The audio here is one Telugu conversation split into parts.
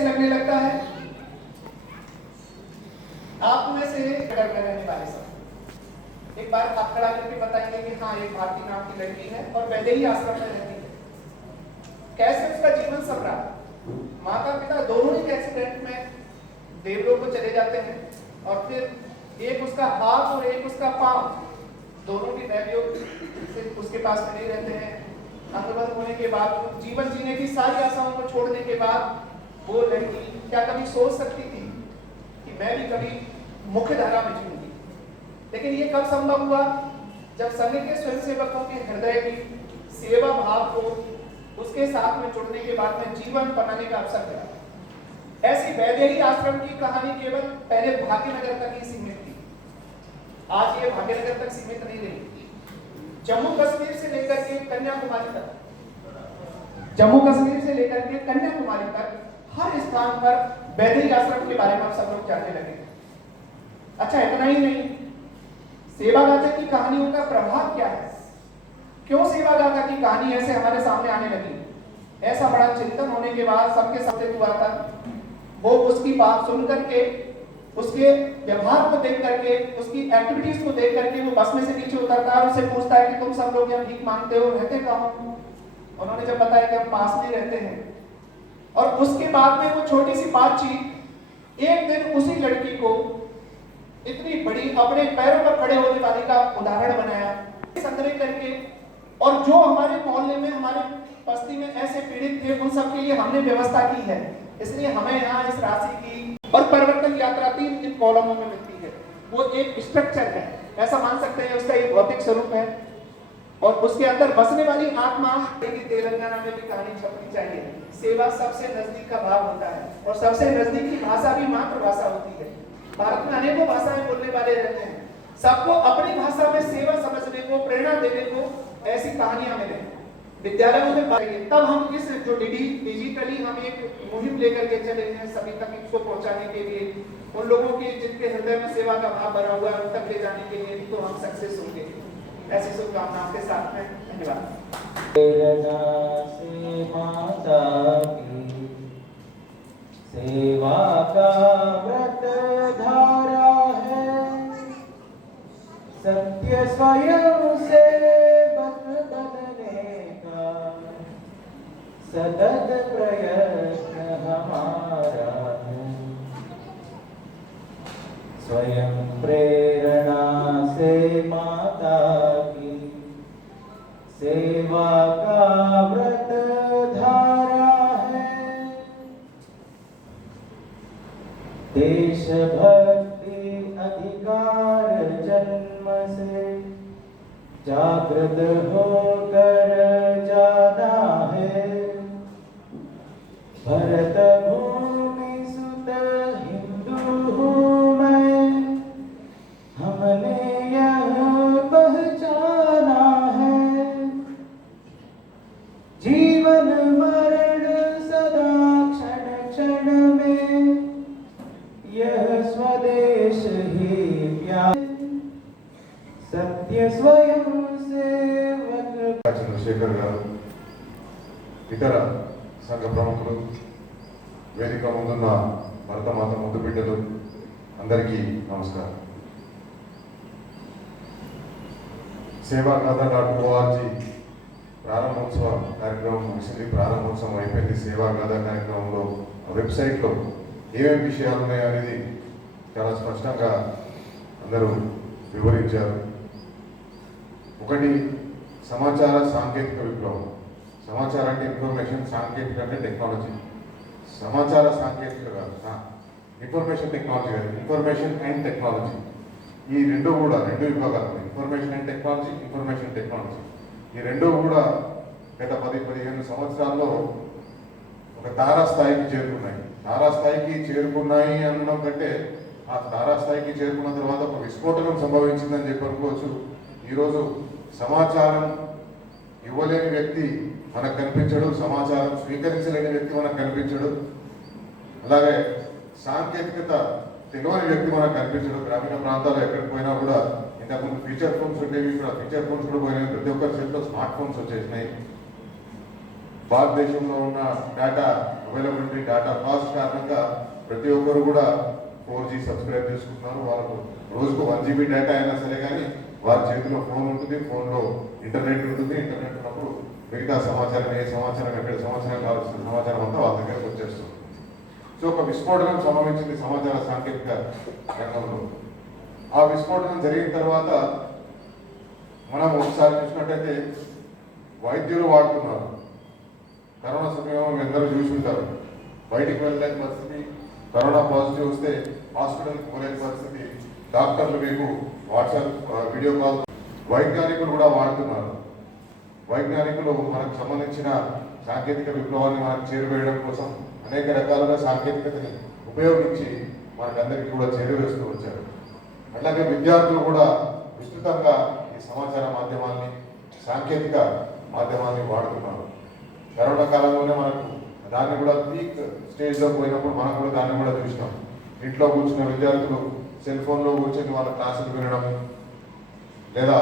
कैसे लगने लगता है? आप में से घर में रहने वाले सब एक बार हाथ खड़ा करके बताएंगे कि हाँ, एक भारती नाम की लड़की है और वैदेही आश्रम में रहती है। कैसे उसका जीवन सफर रहा? माता पिता दोनों ही एक्सीडेंट में देवलोक को चले जाते हैं और फिर एक उसका हाथ और एक उसका पांव दोनों की वैल्यू से उसके पास में नहीं रहते हैं। अंगबंद होने के बाद जीवन जीने की सारी आशाओं को छोड़ने के बाद वो लड़की क्या कभी सोच सकती थी कि मैं भी कभी मुख्य धारा में जीऊंगी? लेकिन ये कब संभव हुआ? जब संघ के स्वयंसेवकों के हृदय की सेवा भाव को उसके साथ में जुड़ने के बाद में जीवन बनाने का अवसर मिला। ऐसी वैदेही आश्रम की कहानी केवल पहले भाग्यनगर तक ही सीमित थी। आज ये भाग्यनगर तक सीमित नहीं रही। जम्मू कश्मीर से लेकर के कन्याकुमारी तक, जम्मू कश्मीर से लेकर के कन्याकुमारी तक हर स्थान पर वैदेही आश्रम के बारे में आप सब लोग जानने लगे। अच्छा, इतना ही नहीं, सेवा गाथा की कहानियों का प्रभाव क्या है? क्यों सेवा गाथा की कहानी ऐसे हमारे सामने आने लगी? ऐसा बड़ा चिंतन होने के बाद सबके सामने हुआ था। वो उसकी बात सुन करके, उसके व्यवहार को देख करके, उसकी एक्टिविटीज को देख करके वो बस में से नीचे उतरता है और उससे पूछता है कि तुम सब लोग यहाँ भीख मांगते हो, रहते कहाँ? उन्होंने जब बताया कि हम पास में रहते हैं, और उसके बाद में वो छोटी सी बातचीत एक दिन उसी लड़की को इतनी बड़ी अपने पैरों पर खड़े होने वाली का उदाहरण बनाया संग्रह करके। और जो हमारे मोहल्ले में, हमारे बस्ती में ऐसे पीड़ित थे, उन सब के लिए हमने व्यवस्था की है। इसलिए हमें यहाँ इस राशि की और परिवर्तन यात्रा 3 इन कॉलमों में मिलती है। वो एक स्ट्रक्चर है, ऐसा मान सकते हैं, उसका एक भौतिक स्वरूप है और उसके अंदर बसने वाली आत्मा। तेलंगाना में भी कहानी छपनी चाहिए। सेवा सबसे नजदीक का भाव होता है और सबसे नजदीक की भाषा भी मातृभाषा होती है। भारत में अनेकों भाषाएं बोलने वाले रहते हैं, सबको अपनी भाषा में सेवा समझने को, प्रेरणा देने को ऐसी कहानियां मिले विद्यालयों में पाएंगे। तब हम इस जो डिजिटली हम एक मुहिम लेकर के चले हैं सभी तक इसको पहुंचाने के लिए, उन लोगों के जिनके हृदय में सेवा का भाव भरा हुआ है उन तक ले जाने के लिए, तो हम सक्सेस होंगे। ऐसी शुभकामनाओं के साथ में धन्यवाद। सेवा का व्रत धारा है, सत्य स्वयं से बनने का सतत प्रयत्न हमारा है। स्वयं प्रेरणा से माता की सेवा का व्रत धारा है। देशभक्ति अधिकार जन्म से जागृत होकर जाना है। भरत भूमि सुत हिंदू हूँ मैं, हमने यह पहचाना है। जीवन मरण सदा क्षण क्षण में यह स्वदेश ही प्यार, सत्य स्वयं सेवक। చంద్రశేఖర్ గారు, ఇతర సంఘ ప్రముఖులు, వేదిక ముందున్న భరతమాత ముద్దు బిడ్డలు అందరికీ నమస్కారం. సేవాగాథ.org ప్రారంభోత్సవ కార్యక్రమం ముగిసింది. ప్రారంభోత్సవం అయిపోయింది. సేవాగాథ కార్యక్రమంలో వెబ్సైట్లో ఏమేమి విషయాలు ఉన్నాయో అనేది చాలా స్పష్టంగా అందరూ వివరించారు. ఒకటి, సమాచార సాంకేతిక విప్లవం. సమాచారం అంటే ఇన్ఫర్మేషన్, సాంకేతిక అంటే టెక్నాలజీ. సమాచార సాంకేతిక కాదు, ఇన్ఫర్మేషన్ టెక్నాలజీ కాదు, ఇన్ఫర్మేషన్ అండ్ టెక్నాలజీ. ఈ రెండు విభాగాలు, information and technology, information technology. ఈ రెండు కూడా గత 10-15 సంవత్సరాల్లో ఒక తారాస్థాయికి చేరుకున్నాయి. తారాస్థాయికి చేరుకున్నాయి అనడం కంటే ఆ తారాస్థాయికి చేరుకున్న తర్వాత ఒక విస్ఫోటనం సంభవించిందని చెప్పి అనుకోవచ్చు. ఈరోజు సమాచారం ఇవ్వలేని వ్యక్తి మనకు కనిపించడు, సమాచారం స్వీకరించలేని వ్యక్తి మనకు కనిపించడు, అలాగే సాంకేతికత తెలియని వ్యక్తి మనకు కనిపించడు. గ్రామీణ ప్రాంతాల్లో ఎక్కడికి పోయినా కూడా ఇంతకుముందు ఫీచర్ ఫోన్స్ ఉండేవి, ఇప్పుడు ఫీచర్ ఫోన్స్ కూడా పోయినాయి. ప్రతి ఒక్కరి చేతిలో స్మార్ట్ ఫోన్స్ వచ్చేసినాయి. భారతదేశంలో ఉన్న డేటా అవైలబిలిటీ డేటా కాస్ట్ కారణంగా ప్రతి ఒక్కరు కూడా 4G సబ్స్క్రైబ్ చేసుకుంటున్నారు. వాళ్ళకు రోజుకు 1 GB డేటా అయినా సరే కానీ వారి చేతిలో ఫోన్ ఉంటుంది, ఫోన్లో ఇంటర్నెట్ ఉంటుంది. ఇంటర్నెట్ ఉన్నప్పుడు మిగతా సమాచారం, ఏ సమాచారం, ఎక్కడ సమాచారం కావాల్సిన సమాచారం అంతా వాళ్ళ దగ్గరకు వచ్చేస్తుంది. సో ఒక విస్ఫోటనం సంభవించింది సమాచార సాంకేతిక రంగంలో. ఆ విస్ఫోటనం జరిగిన తర్వాత మనం ఒకసారి చూసినట్టయితే వైద్యులు వాడుతున్నారు. కరోనా సమయంలో మీ అందరూ చూసి ఉంటారు. బయటికి వెళ్ళలేని పరిస్థితి, కరోనా పాజిటివ్ వస్తే హాస్పిటల్కి పోలేని పరిస్థితి, డాక్టర్లు మీకు వాట్సాప్ వీడియో కాల్, వైజ్ఞానికులు కూడా వాడుతున్నారు. వైజ్ఞానికులు మనకు సంబంధించిన సాంకేతిక విప్లవాన్ని మనకు చేరువేయడం కోసం అనేక రకాలుగా సాంకేతికతని ఉపయోగించి మనకందరికీ కూడా చేరువేస్తూ వచ్చారు. అట్లాగే విద్యార్థులు కూడా విస్తృతంగా ఈ సమాచార మాధ్యమాన్ని, సాంకేతిక మాధ్యమాన్ని వాడుతున్నారు. కరోనా కాలంలోనే మనకు దాన్ని కూడా పీక్ స్టేజ్లో పోయినప్పుడు మనం కూడా దాన్ని కూడా చూసినాం. ఇంట్లో కూర్చున్న విద్యార్థులు సెల్ ఫోన్లో కూర్చొని వాళ్ళ క్లాసులు వినడం, లేదా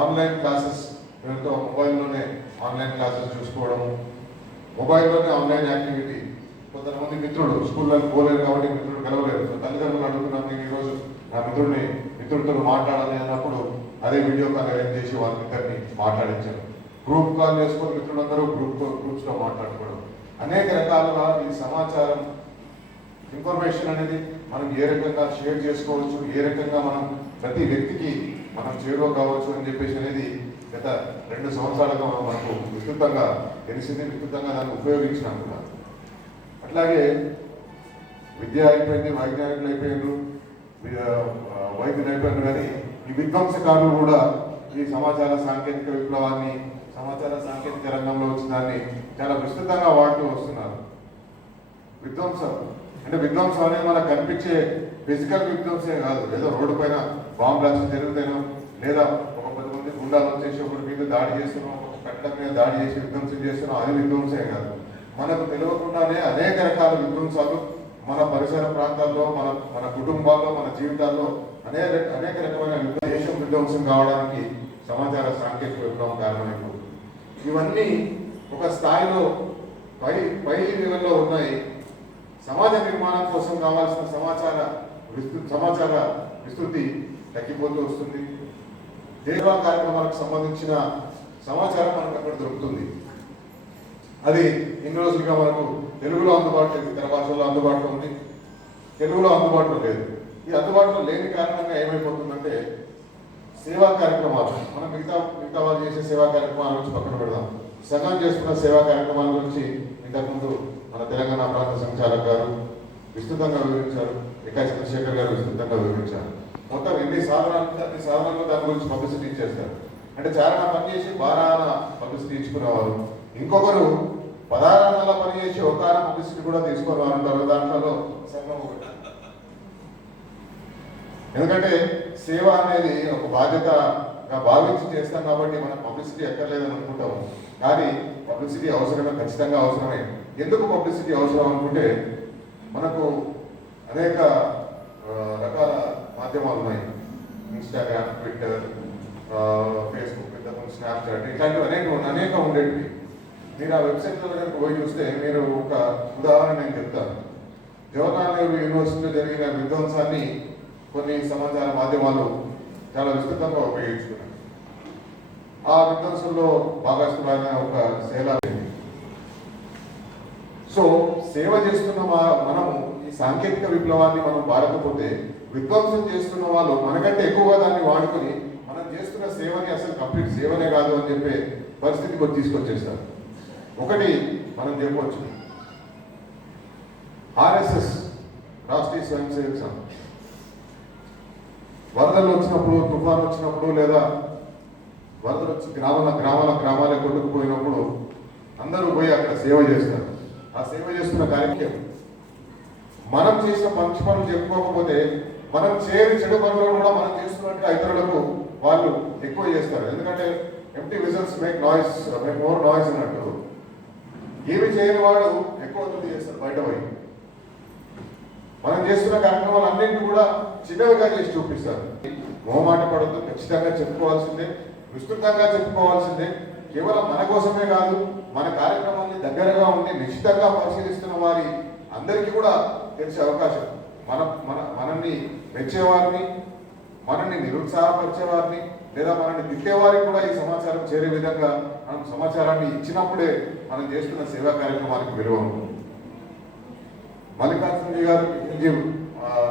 ఆన్లైన్ క్లాసెస్ పేరుతో మొబైల్లోనే ఆన్లైన్ క్లాసెస్ చూసుకోవడము, మొబైల్లోనే ఆన్లైన్ యాక్టివిటీ. కొంతమంది మిత్రులు స్కూళ్ళకి పోలేరు కాబట్టి మిత్రులు కలవలేరు. సో తల్లిదండ్రులు అడుగుతున్నాను, నేను ఈరోజు నా మిత్రుడితో మాట్లాడాలి అన్నప్పుడు అదే వీడియో కాల్ అరేంజ్ చేసి వాళ్ళిద్దరిని మాట్లాడించారు. గ్రూప్ కాల్ చేసుకొని మిత్రులందరూ గ్రూప్స్లో మాట్లాడుకోవడం. అనేక రకాలుగా ఈ సమాచారం, ఇన్ఫర్మేషన్ అనేది మనం ఏ రకంగా షేర్ చేసుకోవచ్చు, ఏ రకంగా మనం ప్రతి వ్యక్తికి మనం చేరువ కావచ్చు అని చెప్పేసి అనేది గత 2 సంవత్సరాలుగా మనకు విస్తృతంగా తెలిసింది. విస్తృతంగా దాన్ని ఉపయోగించినాం కూడా. అట్లాగే విద్య అయిపోయింది, వైజ్ఞానికులు అయిపోయినారు, వైద్యులు అయిపోయినారు. కానీ ఈ విధ్వంసకారులు కూడా ఈ సమాచార సాంకేతిక విప్లవాన్ని, సమాచార సాంకేతిక రంగంలో వచ్చిన దాన్ని చాలా విస్తృతంగా వాడుతూ వస్తున్నారు. విధ్వంసం అంటే విధ్వంసం అనేది మనకు కనిపించే ఫిజికల్ విధ్వంసమే కాదు. ఏదో రోడ్డు పైన బాంబు బ్లాస్ట్ జరుగుతానో, లేదా ఒక 10 మంది గుండాలు వచ్చేసి ఒకరి మీద దాడి చేస్తున్నాం, ఒక కట్టడ మీద దాడి చేసి విధ్వంసం చేస్తున్నాం, అది విధ్వంసమే కాదు. మనకు తెలియకుండానే అనేక రకాల విధ్వంసాలు మన పరిసర ప్రాంతాల్లో, మన కుటుంబాల్లో, మన జీవితాల్లో అనేక రకమైన దేశం విధ్వంసం కావడానికి సమాచార సాంకేతిక విప్లవం కారణమైపోతుంది. ఇవన్నీ ఒక స్థాయిలో పై లెవెల్లో ఉన్నాయి. సమాజ నిర్మాణం కోసం కావాల్సిన సమాచార విస్తృతి తగ్గిపోతూ వస్తుంది. సేవా కార్యక్రమాలకు సంబంధించిన సమాచారం మనకు అక్కడ దొరుకుతుంది. అది ఇన్ని రోజులుగా మనకు తెలుగులో అందుబాటులో లేదు, ఇతర భాషల్లో అందుబాటులో ఉంది, తెలుగులో అందుబాటులో లేదు. ఈ అందుబాటులో లేని కారణంగా ఏమైపోతుందంటే సేవా కార్యక్రమాలు, మనం మిగతా వాళ్ళు చేసే సేవా కార్యక్రమాల గురించి పక్కన పెడదాం. సంఘం చేస్తున్న సేవా కార్యక్రమాల గురించి ఇంతకుముందు మన తెలంగాణ ప్రాంత సంచాలక్ గారు విస్తృతంగా వివరించారు, ఎకా చంద్రశేఖర్ గారు విస్తృతంగా వివరించారు. మొత్తం ఎన్ని సాధారణంగా దాని గురించి పబ్లిసిటీ ఇచ్చేస్తారు. అంటే చారణ పనిచేసి బారాన పబ్లిసిటీ ఇచ్చుకునేవారు, ఇంకొకరు 16 పనిచేసి ఒక పబ్లిసిటీ కూడా తీసుకునేవారు ఉంటారు. దాంట్లో సంఘం ఒకటి. ఎందుకంటే సేవ అనేది ఒక బాధ్యతగా భావించి చేస్తాం కాబట్టి మనకు పబ్లిసిటీ ఎక్కర్లేదని అనుకుంటాము. కానీ పబ్లిసిటీ అవసరమే, ఖచ్చితంగా అవసరమే. ఎందుకు పబ్లిసిటీ అవసరం అనుకుంటే మనకు అనేక రకాల మాధ్యమాలు ఉన్నాయి. ఇన్స్టాగ్రామ్, ట్విట్టర్, ఫేస్బుక్, స్నాప్చాట్, ఇట్లాంటివి అనేక ఉండేవి. మీరు ఆ వెబ్సైట్లో కనుక పోయి చూస్తే మీరు ఒక ఉదాహరణ నేను చెప్తాను. జవహర్లాల్ నెహ్రూ యూనివర్సిటీలో జరిగిన విధ్వంసాన్ని కొన్ని సమాచార మాధ్యమాలు చాలా విస్తృతంగా ఉపయోగించుకున్నాయి. ఆ విధ్వంసంలో భాగస్వామైన ఒక సేవ. సో సేవ చేస్తున్న మనము ఈ సాంకేతిక విప్లవాన్ని మనం వాడకపోతే విధ్వంసం చేస్తున్న వాళ్ళు మనకంటే ఎక్కువగా దాన్ని వాడుకొని మనం చేస్తున్న సేవని అసలు కంప్లీట్ సేవనే కాదు అని చెప్పే పరిస్థితికి తీసుకొచ్చేస్తారు. ఒకటి మనం చెప్పవచ్చు, RSS రాష్ట్రీయ స్వయం సేవక్ సంఘ్ వరదలు వచ్చినప్పుడు, తుఫాను వచ్చినప్పుడు, లేదా వరదలు వచ్చి గ్రామాలే కొట్టుకుపోయినప్పుడు అందరూ పోయి అక్కడ సేవ చేస్తారు. ఆ సేవ చేస్తున్న కార్యక్రమం మనం చేసిన మంచి పనులు చెప్పుకోకపోతే మనం చెడు పనులు కూడా మనం చేస్తున్నట్టుగా ఇతరులకు వాళ్ళు ఎక్కువ చేస్తారు. ఎందుకంటే empty visions make more noise అన్నట్టు ఏమి చేయని వాడు ఎక్కువ చేస్తారు బయట పోయి. మనం చేస్తున్న కార్యక్రమాలు అన్నింటినీ కూడా చిన్నవిగా చేసి చూపిస్తారు. మొహమాట పడద్దు, ఖచ్చితంగా చెప్పుకోవాల్సిందే, విస్తృతంగా చెప్పుకోవాల్సిందే. కేవలం మన కోసమే కాదు, మన కార్యక్రమాన్ని దగ్గరగా ఉండి నిశ్చితంగా పరిశీలిస్తున్న వారి అందరికీ కూడా తెలిసే అవకాశం, మనల్ని మెచ్చేవారిని, మనల్ని నిరుత్సాహపరిచేవారిని లేదా మనల్ని తిట్టేవారికి కూడా ఈ సమాచారం చేరే విధంగా మనం సమాచారాన్ని ఇచ్చినప్పుడే మనం చేస్తున్న సేవా కార్యక్రమానికి విలువ ఉంటుంది. మల్లికార్జున గారు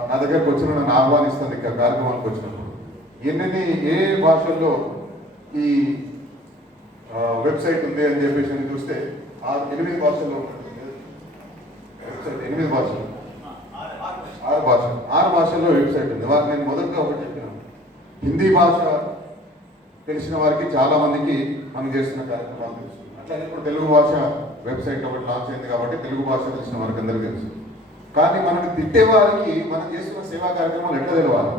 నా దగ్గరకు వచ్చిన నన్ను ఆహ్వానిస్తుంది ఇక్కడ కార్యక్రమానికి వచ్చినప్పుడు ఏ భాషల్లో ఈ వెబ్సైట్ ఉంది అని చెప్పేసి చూస్తే 8 భాషల్లో వెబ్సైట్, 8 భాషలు, 6 భాషల్లో వెబ్సైట్ ఉంది. వారికి నేను మొదటిగా ఒకటి చెప్పినాను, హిందీ భాష తెలిసిన వారికి చాలా మందికి మనం చేస్తున్న కార్యక్రమాలు తెలుసు. అట్లానే ఇప్పుడు తెలుగు భాష వెబ్సైట్ ఒకటి లాంచ్ అయింది కాబట్టి తెలుగు భాష తెలిసిన వారికి అందరికీ తెలుసు. కానీ మనల్ని తిట్టే వారికి మనం చేస్తున్న సేవా కార్యక్రమాలు ఎట్లా తెలవాలి?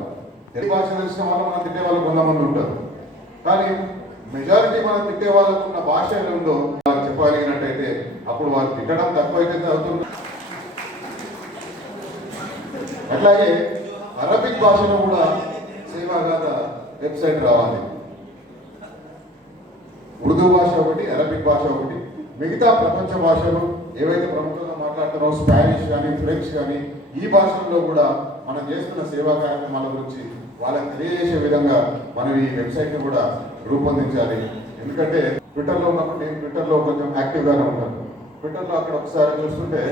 తెలుగు భాష తెలిసిన వాళ్ళు మనం తిట్టే వాళ్ళు కొంతమంది ఉంటారు, కానీ మెజారిటీ మనం తిట్టే వాళ్ళకు ఉన్న భాష ఎలా ఉందో వాళ్ళకి చెప్పగలిగినట్టయితే అప్పుడు వాళ్ళు తిట్టడం తక్కువైతే అవుతుంది. అట్లాగే అరబిక్ భాషలో కూడా సేవాగాథ వెబ్సైట్ రావాలి. ఉర్దూ భాష ఒకటి, అరబిక్ భాష ఒకటి, మిగతా ప్రపంచ భాషలు ఏవైతే ప్రముఖంగా మాట్లాడుతారో స్పానిష్ కానీ ఫ్రెంచ్ కానీ ఈ భాషల్లో కూడా మనం చేస్తున్న సేవా కార్యక్రమాల గురించి వాళ్ళకి తెలియజేసే విధంగా మనం ఈ వెబ్సైట్ని కూడా రూపొందించాలి. ఎందుకంటే ట్విట్టర్లో ఉన్నప్పుడు నేను ట్విట్టర్లో కొంచెం యాక్టివ్గానే ఉంటాను. ట్విట్టర్లో అక్కడ ఒకసారి చూస్తుంటే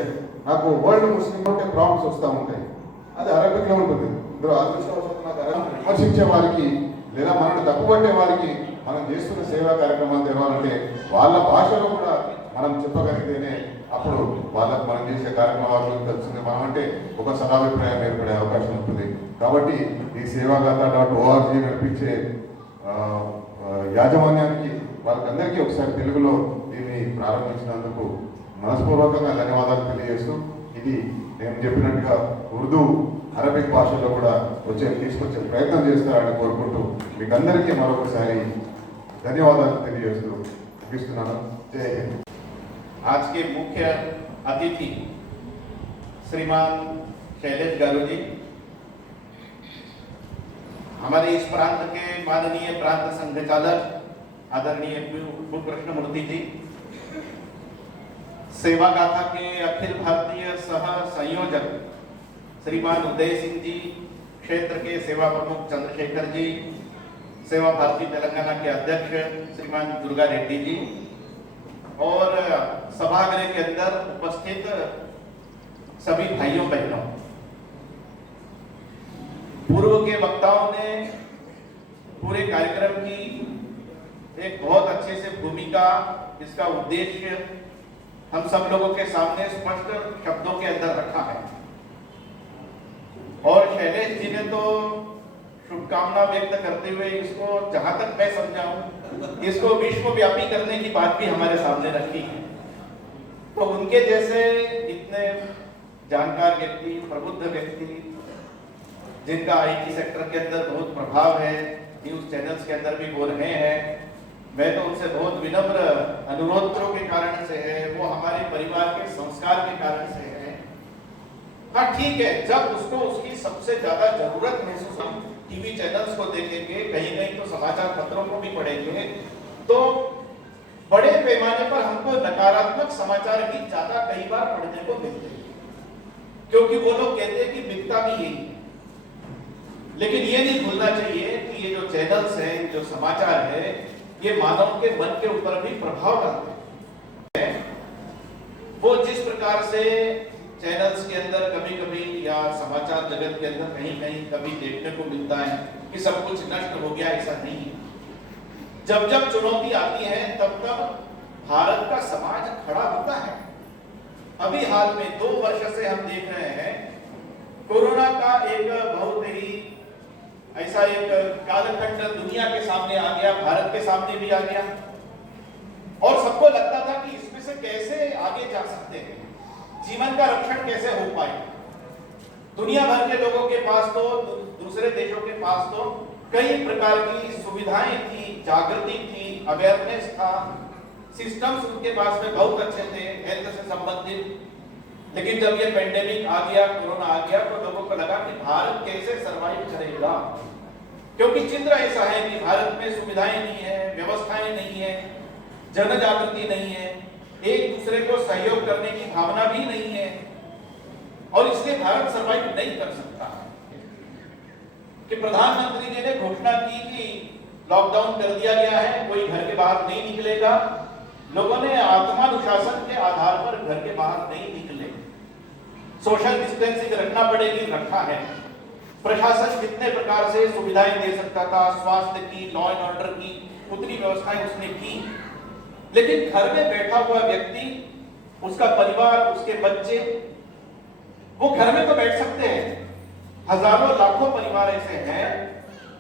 నాకు వరల్డ్ ముస్లిం అంటే ప్రాబ్లమ్స్ వస్తూ ఉంటాయి, అది అరబిక్లో ఉంటుంది. ఇందులో అదృష్టవశాత్తు నాకు విమర్శించే వారికి లేదా మనల్ని తప్పుపట్టే వారికి మనం చేస్తున్న సేవా కార్యక్రమాలు తెలవాలంటే వాళ్ళ భాషలో కూడా మనం చెప్పగలిగితేనే అప్పుడు వాళ్ళకు మనం చేసే కార్యక్రమాల గురించి తెలుస్తుంది. మనం అంటే ఒక సదాభిప్రాయం ఏర్పడే అవకాశం ఉంటుంది. కాబట్టి ఈ సేవాగాథ.org నడిపించే యాజమాన్యానికి వాళ్ళకందరికీ ఒకసారి తెలుగులో దీన్ని ప్రారంభించినందుకు మనస్పూర్వకంగా ధన్యవాదాలు తెలియజేస్తూ, ఇది నేను చెప్పినట్టుగా ఉర్దూ అరబిక్ భాషలో కూడా తీసుకొచ్చే ప్రయత్నం చేస్తారని కోరుకుంటూ మీకు అందరికీ మరొకసారి ధన్యవాదాలు తెలియజేస్తూ ముగిస్తున్నాను. జై హింద్. आज के मुख्य अतिथि श्रीमान शैलेश गारू जी, हमारे इस प्रांत के माननीय प्रांत संघचालक आदरणीय कृष्ण मूर्ति जी, सेवा गाथा के अखिल भारतीय सह संयोजक श्रीमान उदय सिंह जी, क्षेत्र के सेवा प्रमुख चंद्रशेखर जी, सेवा भारती तेलंगाना के अध्यक्ष श्रीमान दुर्गा रेड्डी जी और सभागृह के अंदर उपस्थित सभी भाइयों बहनों, पूर्व के वक्ताओं ने पूरे कार्यक्रम की एक बहुत अच्छे से भूमिका, इसका उद्देश्य हम सब लोगों के सामने स्पष्ट शब्दों के अंदर रखा है। और शैलेश जी ने तो शुभकामना व्यक्त करते हुए इसको, जहां तक मैं समझाऊं, इसको विश्वव्यापी करने की बात भी हमारे सामने रखी है। तो उनके जैसे इतने जानकार व्यक्ति, प्रबुद्ध व्यक्ति, जिनका आईटी सेक्टर के अंदर बहुत प्रभाव है, न्यूज चैनल्स के अंदर भी वो रहे हैं, मैं तो उनसे बहुत विनम्र अनुरोधों के कारण से है, वो हमारे परिवार के संस्कार के कारण से है। हाँ ठीक है, जब उसको उसकी सबसे ज्यादा जरूरत महसूस, हम टीवी चैनल्स को देखेंगे, कहीं कहीं तो समाचार पत्रों को भी पढ़ेंगे, तो बड़े पैमाने पर हमको नकारात्मक समाचार भी ज्यादा कई बार पढ़ने को मिलते हैं, क्योंकि वो लोग कहते हैं कि बिकता भी यही है। लेकिन ये नहीं भूलना चाहिए कि ये जो चैनल्स हैं, जो समाचार है, ये मानव के मन के ऊपर भी प्रभाव डालते हैं। वो जिस प्रकार से चैनल्स के अंदर कभी कभी या समाचार जगत के अंदर कहीं कहीं कभी देखने को मिलता है कि सब कुछ नष्ट हो गया, ऐसा नहीं है। जब जब चुनौती आती है तब तब भारत का समाज खड़ा होता है। अभी हाल में 2 वर्ष से हम देख रहे हैं, कोरोना का एक बहुत ही ऐसा एक कालखंड दुनिया के सामने आ गया, भारत के सामने भी आ गया, और सबको लगता था कि इसमें से कैसे आगे जा सकते हैं, जीवन का रक्षण कैसे हो पाए। दुनिया भर के लोगों के पास तो, दूसरे देशों के पास तो कई प्रकार की सुविधाएं थी, जागृति थी, अवेयरनेस था, सिस्टम्स उनके पास में बहुत अच्छे थे हेल्थ से संबंधित। लेकिन जब ये पेंडेमिक आ गया, कोरोना आ गया, तो लोगों को लगा कि भारत कैसे सरवाइव करेगा, क्योंकि चित्र ऐसा है कि भारत में सुविधाएं नहीं है, व्यवस्थाएं नहीं है, जन जागृति नहीं है, एक दूसरे को सहयोग करने की भावना भी नहीं है, और इसलिए भारत सर्वाइव नहीं कर सकता। कि प्रधानमंत्री जी ने घोषणा की कि लॉकडाउन कर दिया गया है, कोई घर के बाहर नहीं निकलेगा, लोगों ने आत्मानुशासन के आधार पर घर के बाहर नहीं निकले, सोशल डिस्टेंसिंग रखना पड़ेगी, रखा है। प्रशासन कितने प्रकार से सुविधाएं दे सकता था, स्वास्थ्य की, लॉ एंड ऑर्डर की, उतनी व्यवस्थाएं उसने की, लेकिन घर में बैठा हुआ व्यक्ति, उसका परिवार, उसके बच्चे, वो घर में तो बैठ सकते हैं। हजारों लाखों परिवार ऐसे हैं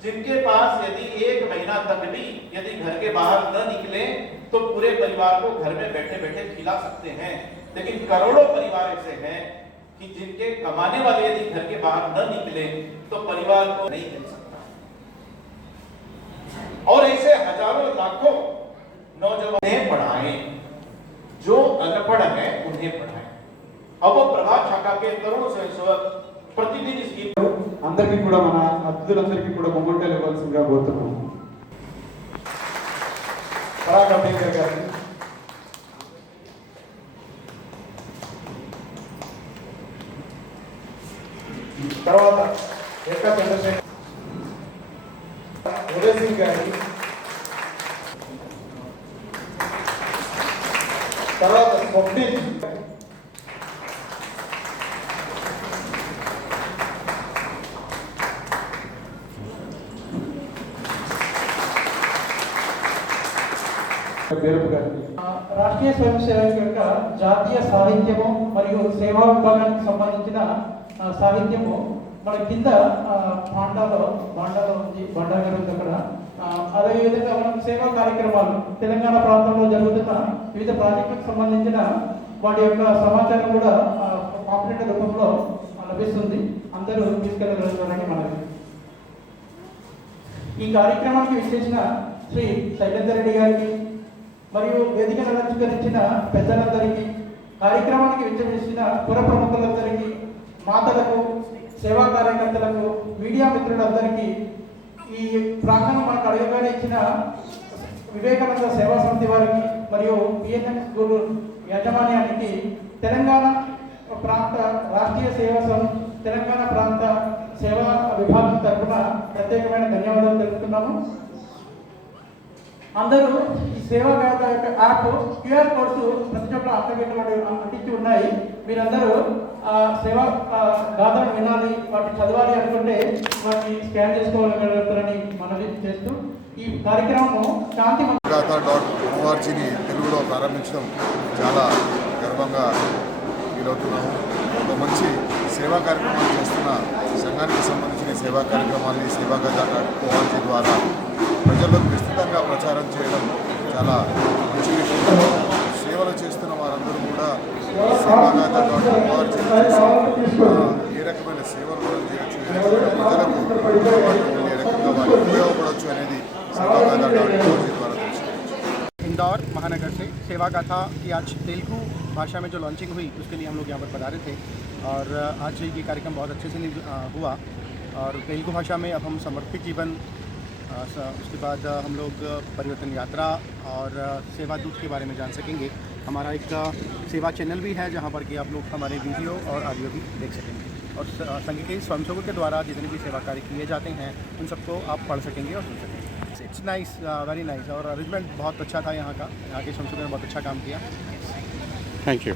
जिनके पास यदि एक महीना तक भी यदि घर के बाहर न निकले तो पूरे परिवार को घर में बैठे बैठे खिला सकते हैं, लेकिन करोड़ों परिवार ऐसे हैं कि जिनके कमाने वाले यदि घर के बाहर न निकले तो परिवार को नहीं मिल सकता। और ऐसे हजारों लाखों नौजवान पढ़ाएं, जो अनपढ़ हैं उन्हें पढ़ाएं। अब वो प्रभात शाखा के तरुण स्वयंसेवक प्रतिदिन इस गीत అందరికీ కూడా మన అతిథులందరికీ కూడా మొమెంటల్ ఇవ్వాల్సిందిగా కోరుతున్నాము. పరాగ్ అంబేద్కర్ గారిని తర్వాత ఎక్క చంద్రశేఖర్, ఉదయ్ సింగ్ గారిని, తర్వాత స్వప్నిల్, రాష్ట్రీయ స్వయం సేవక్ యొక్క జాతీయ సాహిత్యము మరియు సేవా విభాగానికి సంబంధించిన సాహిత్యము మన కింద బాండాలో ఉంది, బండా గారు ఉంది అక్కడ. అదేవిధంగా మనం సేవా కార్యక్రమాలు తెలంగాణ ప్రాంతంలో జరుగుతున్న వివిధ ప్రాజెక్టులకు సంబంధించిన వాటి యొక్క సమాచారం కూడా పాంప్లెట్ రూపంలో లభిస్తుంది. అందరూ తీసుకెళ్ళగలుగుతారని మనకి. ఈ కార్యక్రమానికి విచ్చేసిన శ్రీ శైలేందర్ రెడ్డి గారికి మరియు వేదికను అలంకరించిన పెద్దలందరికీ, కార్యక్రమానికి విచ్చేసిన పుర ప్రముఖులందరికీ, మాతలకు, సేవా కార్యకర్తలకు, మీడియా మిత్రులందరికీ, ఈ ప్రాంగణం మనకు అడగగానే ఇచ్చిన వివేకానంద సేవా సమితి వారికి మరియు పిఎన్ఎం స్కూల్ యాజమాన్యానికి తెలంగాణ ప్రాంత రాష్ట్రీయ తెలంగాణ ప్రాంత సేవా విభాగం తరఫున ప్రత్యేకమైన ధన్యవాదాలు తెలుపుతున్నాము. అందరూ ఈ సేవా గాథ యొక్క యాప్ క్యూఆర్ కోడ్స్ ప్రతి చోట్ల అంటించి ఉన్నాయి. మీరందరూ ఆ సేవా గాథను వినాలి, వాటిని చదవాలి అనుకుంటే వాటిని స్కాన్ చేసుకోగలుగుతారని మనవి చేస్తూ ఈ కార్యక్రమం శాంతి గాథ.orgని తెలుగులో ప్రారంభించడం చాలా గర్వంగా ఫీలవుతున్నాము. ఒక మంచి సేవా కార్యక్రమాలు చేస్తున్న సంఘానికి సంబంధించిన సేవా కార్యక్రమాన్ని సేవాగాథ.org ద్వారా ప్రజల్లోకి విస్తృతంగా ప్రచారం చేయడం చాలా మంచి విషయం. సేవలు చేస్తున్న వారందరూ కూడా సేవాగాథ.org ఏ రకమైన సేవలు కూడా చేయొచ్చు, ఏ రకమైన ప్రజలకు ఏ రకంగా వారికి ఉపయోగపడవచ్చు అనేది సేవాగాథ.org ద్వారా తెలుసుకోవచ్చు. इंदौर महानगर से सेवा गाथा की आज तेलुगु भाषा में जो लॉन्चिंग हुई उसके लिए हम लोग यहाँ पर पधारे थे, और आज ये कार्यक्रम बहुत अच्छे से हुआ। और तेलुगु भाषा में अब हम समर्पित जीवन, उसके बाद हम लोग परिवर्तन यात्रा और सेवा दूत के बारे में जान सकेंगे। हमारा एक सेवा चैनल भी है जहाँ पर कि आप लोग हमारे वीडियो और ऑडियो भी देख सकेंगे, और संघ के स्वयंसेवकों के द्वारा जितने भी सेवा कार्य किए जाते हैं उन सबको आप पढ़ सकेंगे और सुन सकेंगे। इट्स नाइस, वेरी नाइस, और अरेंजमेंट बहुत अच्छा था यहाँ का। यहाँ के स्वयंसेवकों ने बहुत अच्छा काम किया। Thank you.